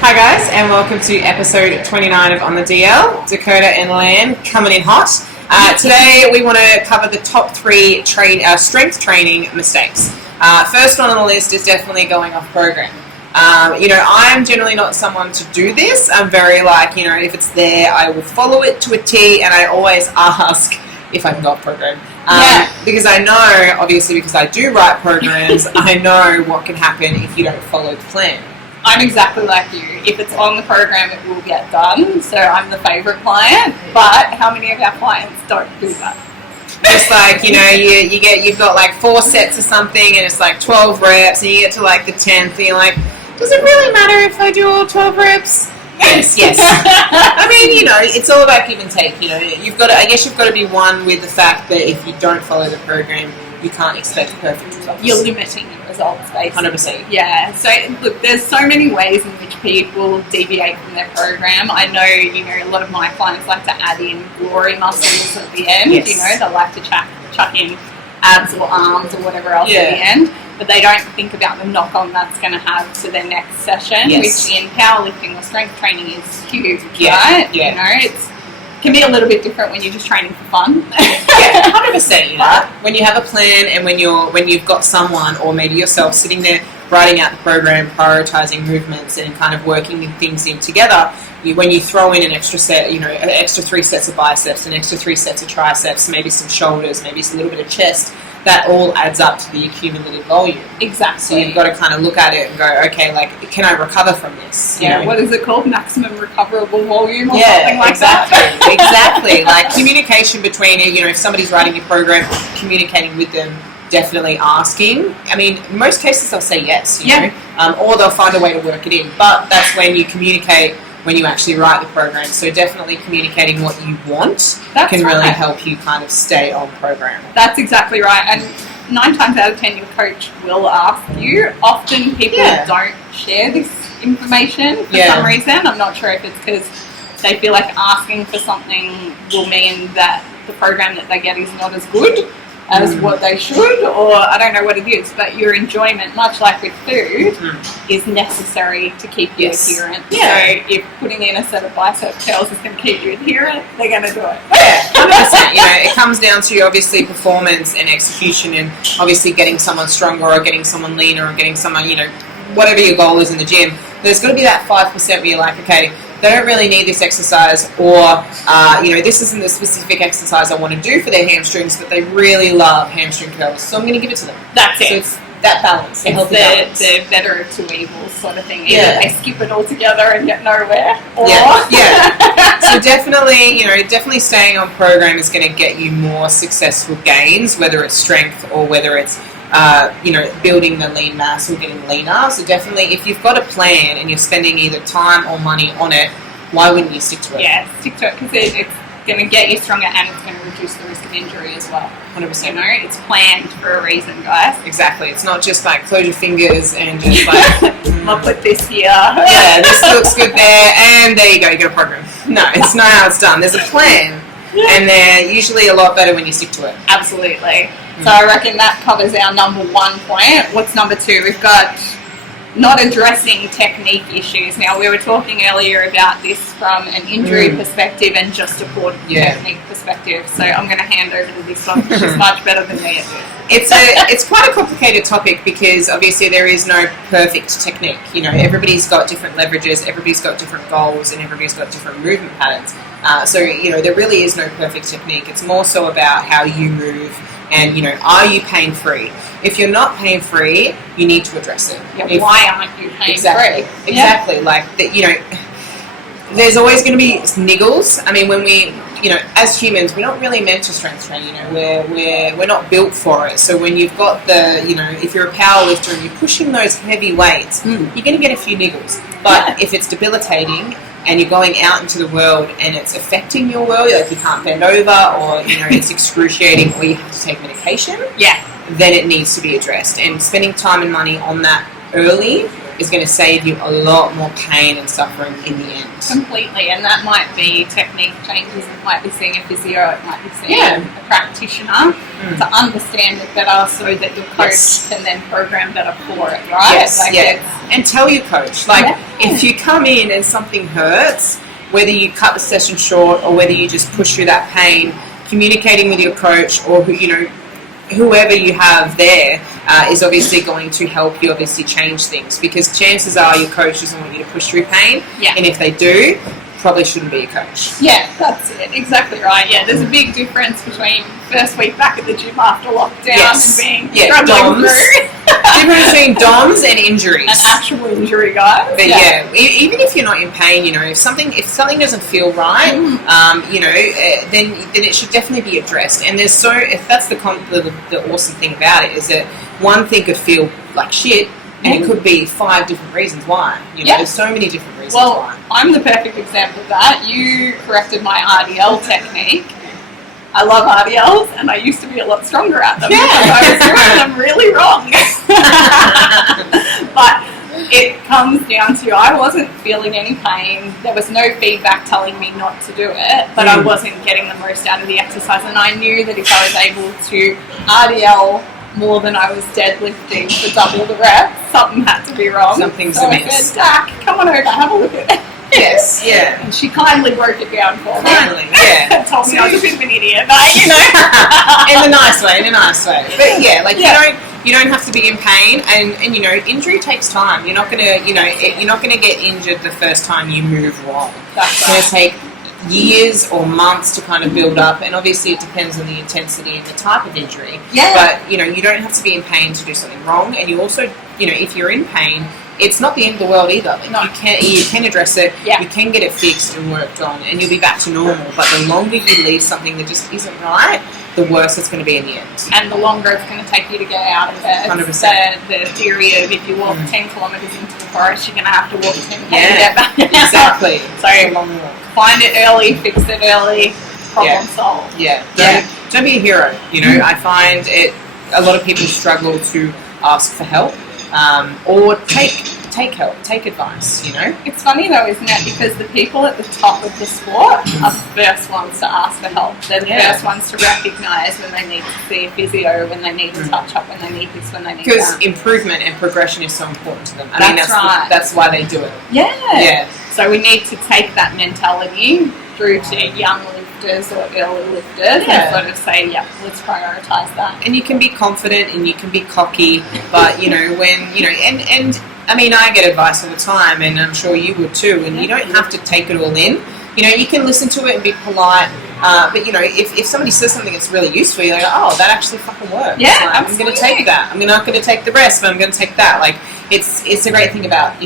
Hi guys, and welcome to episode 29 of On the DL. Dakota and Lan coming in hot. Today we want to cover the top three strength training mistakes. First one on the list is definitely going off program. I'm generally not someone to do this. I'm very if it's there, I will follow it to a T, and I always ask if I can go off program. Because I know, obviously because I do write programs, I know what can happen if you don't follow the plan. I'm exactly like you. If it's on the program, it will get done. So I'm the favourite client. But how many of our clients don't do that? Just you've got like 4 sets of something, and it's like 12 reps, and you get to like the 10th, and you're like, does it really matter if I do all 12 reps? Yes. I mean, it's all about give and take. You've got to be one with the fact that if you don't follow the program, you can't expect perfect results. You're limiting your results, basically. 100%. Yeah. So, look, there's so many ways in which people deviate from their program. I know, a lot of my clients like to add in glory muscles at the end. Yes. They like to chuck in abs or arms or whatever else at the end. But they don't think about the knock-on that's going to have to their next session, which in powerlifting or strength training is huge, right? Yeah. It can be a little bit different when you're just training for fun. 100%. When you have a plan, and when you've got someone or maybe yourself sitting there writing out the program, prioritizing movements, and kind of working things in together. When you throw in an extra set, an extra 3 sets of biceps, an extra 3 sets of triceps, maybe some shoulders, maybe a little bit of chest, that all adds up to the accumulative volume. Exactly. So you've got to kind of look at it and go, okay, can I recover from this? What is it called? Maximum recoverable volume or something like that? Exactly. Like communication between, if somebody's writing your program, communicating with them, definitely asking. I mean, in most cases they'll say yes, or they'll find a way to work it in. But that's when you communicate when you actually write the program. So definitely communicating what you want can really help you kind of stay on program. That's exactly right. And 9 times out of 10 your coach will ask you. Often people don't share this information for some reason. I'm not sure if it's because they feel like asking for something will mean that the program that they get is not as good as what they should, or I don't know what it is, but your enjoyment, much like with food, is necessary to keep you adherent. So if putting in a set of bicep curls is going to keep you adherent, they're going to do it. 100%. It comes down to obviously performance and execution, and obviously getting someone stronger or getting someone leaner or getting someone, whatever your goal is in the gym. There's got to be that 5% where you're like, okay, they don't really need this exercise, or this isn't the specific exercise I want to do for their hamstrings, but they really love hamstring curls, so I'm going to give it to them. That's it. So it's that balance, it's the better of 2 evils sort of thing. Either they skip it all together and get nowhere, or So definitely staying on program is going to get you more successful gains, whether it's strength or whether it's building the lean mass or getting leaner. So definitely, if you've got a plan and you're spending either time or money on it, why wouldn't you stick to it? Yeah, stick to it, because it's going to get you stronger and it's going to reduce the risk of injury as well. 100%. It's planned for a reason, guys. Exactly. It's not just like close your fingers and just like I'll put this here. Yeah, this looks good there, and there you go, you get a program. No, it's not how it's done. There's a plan, and they're usually a lot better when you stick to it. Absolutely. So I reckon that covers our number 1 point. What's number 2? We've got not addressing technique issues. Now, we were talking earlier about this from an injury perspective and just a poor technique perspective. So I'm going to hand over to this one, which is much better than me at this. It's quite a complicated topic, because obviously there is no perfect technique. Everybody's got different leverages, everybody's got different goals, and everybody's got different movement patterns. So there really is no perfect technique. It's more so about how you move. And, are you pain-free? If you're not pain-free, you need to address it. Why aren't you pain-free? Exactly. Like, there's always going to be niggles. I mean, when we, as humans, we're not really meant to strength train. We're not built for it. So when you've got if you're a power lifter and you're pushing those heavy weights, you're going to get a few niggles. But if it's debilitating, and you're going out into the world and it's affecting your world, like you can't bend over, or it's excruciating, or you have to take medication, then it needs to be addressed. And spending time and money on that early is going to save you a lot more pain and suffering in the end. Completely, and that might be technique changes. It might be seeing a physio. It might be seeing a practitioner to understand it better, so that your coach can then program better for it. Right? Yes. And tell your coach, if you come in and something hurts, whether you cut the session short or whether you just push through that pain, communicating with your coach or whoever you have there is obviously going to help you obviously change things, because chances are your coach doesn't want you to push through pain, and if they do, probably shouldn't be a coach. Yeah, that's it. Exactly right. Yeah, there's a big difference between first week back at the gym after lockdown and being struggling through. Difference between DOMs and injuries. An actual injury, guys. But even if you're not in pain, if something doesn't feel right, then it should definitely be addressed. And that's the awesome thing about it, is that one thing could feel like shit, and it could be 5 different reasons why. There's so many different reasons why. I'm the perfect example of that. You corrected my RDL technique. I love RDLs, and I used to be a lot stronger at them because I was doing them really wrong. But it comes down to, I wasn't feeling any pain. There was no feedback telling me not to do it, but I wasn't getting the most out of the exercise. And I knew that if I was able to RDL more than I was deadlifting for double the reps, something had to be wrong. Something's amiss. I said, Dak, come on over, have a look at it. Yes, yeah. And she kindly broke it down for me. Told me I was a bit of an idiot, but in a nice way. But you don't have to be in pain, and injury takes time. You're not gonna get injured the first time you move wrong. It's gonna take years or months to kind of build up, and obviously it depends on the intensity and the type of injury. Yeah. But you don't have to be in pain to do something wrong, and you also if you're in pain, it's not the end of the world either. You can address it, you can get it fixed and worked on, and you'll be back to normal. But the longer you leave something that just isn't right, the worse it's going to be in the end. And the longer it's going to take you to get out of it. 100%. The theory of if you walk 10 kilometres into the forest, you're going to have to walk 10 to get back out. Exactly. So it's a long walk. Find it early, fix it early, problem solved. Yeah. Don't be a hero. I find a lot of people struggle to ask for help. Or take help, take advice, It's funny though, isn't it? Because the people at the top of the sport are the first ones to ask for help. They're the first ones to recognise when they need to see a physio, when they need to touch up, when they need this, when they need that. Because improvement and progression is so important to them. That's why they do it. Yeah. So we need to take that mentality through to young lifters or early lifters and sort of say, let's prioritise that. And you can be confident and you can be cocky, but I get advice all the time, and I'm sure you would too, and you don't have to take it all in. You can listen to it and be polite, but if somebody says something that's really useful, you're like, oh, that actually fucking works. Yeah, I'm going to take that. I'm not going to take the rest, but I'm going to take that. Like, it's a great thing about,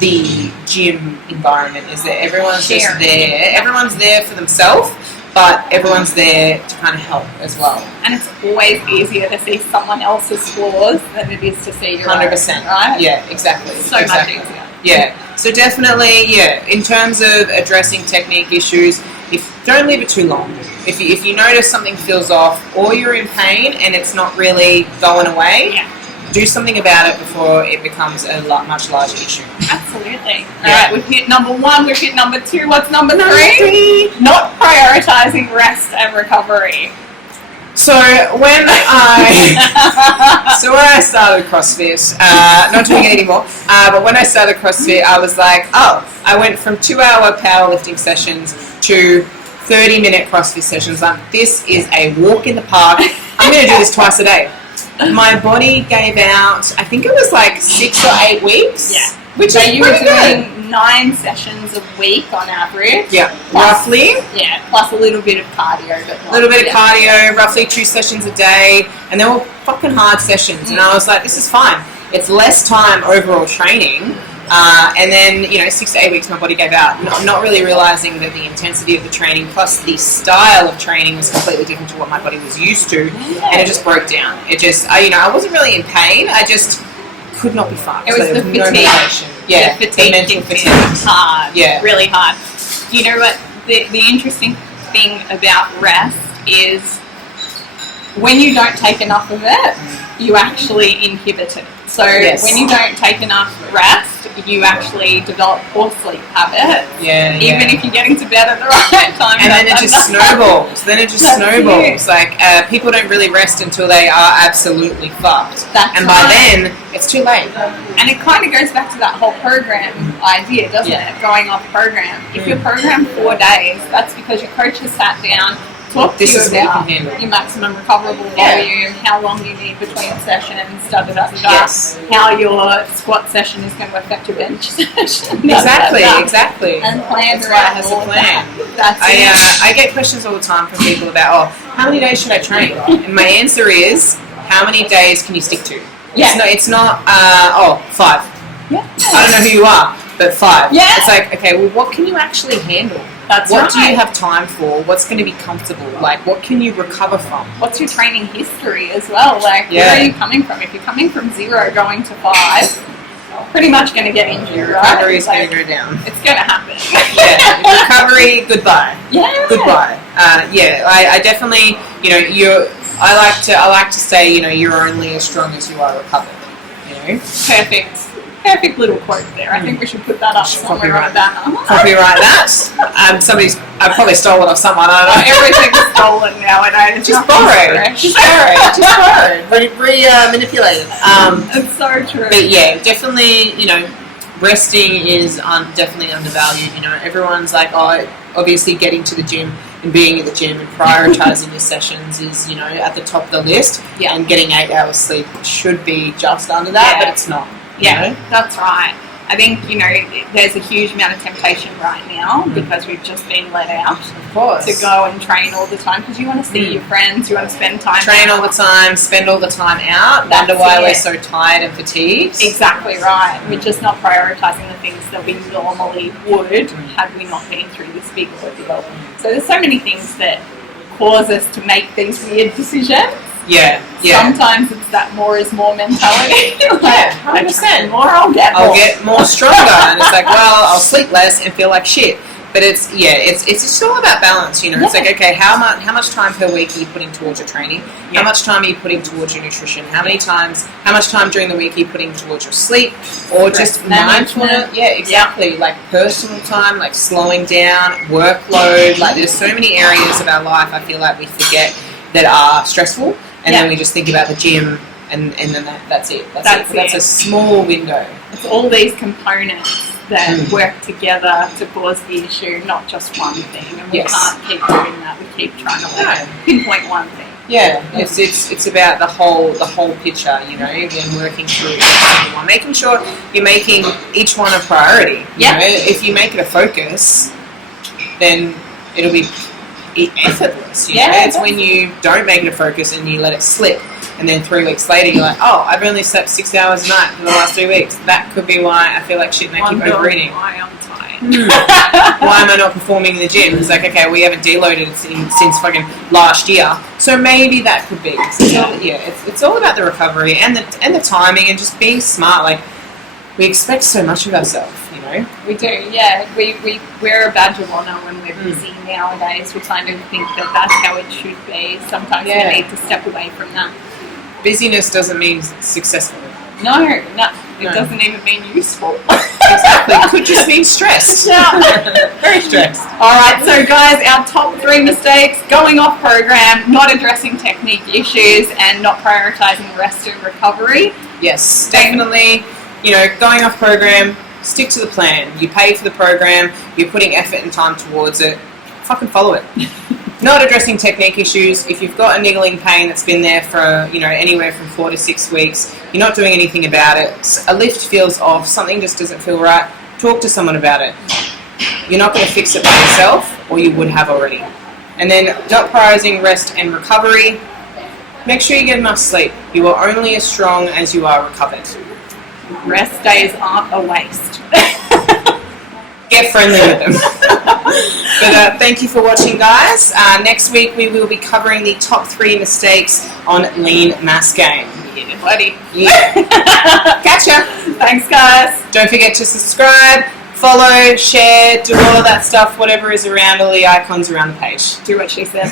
the gym environment is that everyone's just there. Everyone's there for themselves, but everyone's there to kind of help as well. And it's always easier to see someone else's flaws than it is to see your 100%, own, right? Yeah, exactly. Much easier. Yeah. So definitely, in terms of addressing technique issues, don't leave it too long. If you notice something feels off or you're in pain and it's not really going away, do something about it before it becomes a much larger issue. Absolutely. All right, we've hit number 1, we've hit number 2. What's number 3? Not prioritising rest and recovery. So when I started CrossFit, not doing it anymore, but when I started CrossFit, I was like, I went from 2-hour powerlifting sessions to 30-minute CrossFit sessions. This is a walk in the park. I'm going to do this twice a day. My body gave out, I think it was like 6 or 8 weeks. Yeah. Which you were doing 9 sessions a week on average. Yeah, roughly. Yeah, plus a little bit of cardio. A little bit of cardio, roughly 2 sessions a day. And they were fucking hard sessions. And I was like, this is fine. It's less time overall training. And then, 6 to 8 weeks my body gave out, not really realising that the intensity of the training plus the style of training was completely different to what my body was used to, and it just broke down. It just, I wasn't really in pain, I just could not be fucked. It was the fatigue. No motivation. Yeah, the mental fatigue. Hard. Yeah. Really hard. You know what, the interesting thing about rest is when you don't take enough of it, you actually inhibit it. So when you don't take enough rest, you actually develop poor sleep habits. Even if you're getting to bed at the right time. And then it just snowballs. Like, people don't really rest until they are absolutely fucked. And by then, it's too late. And it kind of goes back to that whole program idea, doesn't it? Going off program. If you're programmed 4 days, that's because your coach has sat down, talk to you about your maximum recoverable volume, how long you need between sessions, how your squat session is going to affect your bench session. Exactly. And plan That's why it has a plan. I get questions all the time from people about, how many days should I train? And my answer is, how many days can you stick to? It's not 5. I don't know who you are, but 5. It's like, okay, well, what can you actually handle? What do you have time for? What's going to be comfortable? Like, what can you recover from? What's your training history as well? Like, where are you coming from? If you're coming from 0 going to 5, pretty much going to get injured, right? Recovery is going to go down. It's going to happen. Recovery, goodbye. Goodbye. I definitely, I like to say, you're only as strong as you are recovered. Perfect little quote there. I think we should put that up somewhere on a banner. Copyright that. I probably stole it off someone. I don't know. Everything's stolen nowadays. Just borrowed. Just borrowed. Manipulated. It's so true. But yeah, definitely, resting is definitely undervalued. Everyone's like, obviously getting to the gym and being at the gym and prioritizing your sessions is, at the top of the list. And getting 8 hours sleep should be just under that, but it's not. That's right. I think, there's a huge amount of temptation right now because we've just been let out to go and train all the time because you want to see your friends, you want to spend time Train all the time, spend all the time out, wonder why we're so tired and fatigued. Exactly right. We're just not prioritising the things that we normally would had we not been through this big ordeal. So there's so many things that cause us to make these weird decisions. Sometimes it's that more is more mentality. 100%. More, I'll get more stronger. And it's like, well, I'll sleep less and feel like shit. But it's just all about balance, It's like, okay, how much time per week are you putting towards your training? How much time are you putting towards your nutrition? How much time during the week are you putting towards your sleep? Or just mindfulness? Exactly. Like personal time, like slowing down, workload. Like there's so many areas of our life I feel like we forget that are stressful. And then we just think about the gym, and then that's it. That's a small window. It's all these components that work together to cause the issue, not just one thing. And we can't keep doing that. We keep trying to pinpoint one thing. It's about the whole picture, and working through each single one, making sure you're making each one a priority. If you make it a focus, then it'll be effortless. It's when you don't make it a focus and you let it slip, and then 3 weeks later you're like, I've only slept 6 hours a night for the last 3 weeks. That could be why I feel like shit and I keep overeating. Why I'm tired. Why am I not performing in the gym? It's like, okay, we haven't deloaded since fucking last year, so maybe that could be. It's all about the recovery and the timing and just being smart. Like, we expect so much of ourselves. We do, we're a badge of honour when we're busy nowadays. We kind of think that that's how it should be. Sometimes we need to step away from that. Busyness doesn't mean successful. No, it doesn't even mean useful. Exactly, it could just mean stressed. Very stressed. Alright, so guys, our top 3 mistakes: going off program, not addressing technique issues, and not prioritising rest and recovery. Yes, definitely. Going off program, stick to the plan. You pay for the program, you're putting effort and time towards it, fucking follow it. Not addressing technique issues. If you've got a niggling pain that's been there for, anywhere from 4 to 6 weeks, you're not doing anything about it, a lift feels off, something just doesn't feel right, talk to someone about it. You're not going to fix it by yourself, or you would have already. And then not prioritizing rest and recovery. Make sure you get enough sleep. You are only as strong as you are recovered. Rest days aren't a waste. Get friendly with them. But thank you for watching, guys. Next week we will be covering the top 3 mistakes on lean mass gain. Yeah, buddy. Catcha. Thanks, guys. Don't forget to subscribe, follow, share, do all of that stuff, whatever is around, all the icons around the page. Do what she said.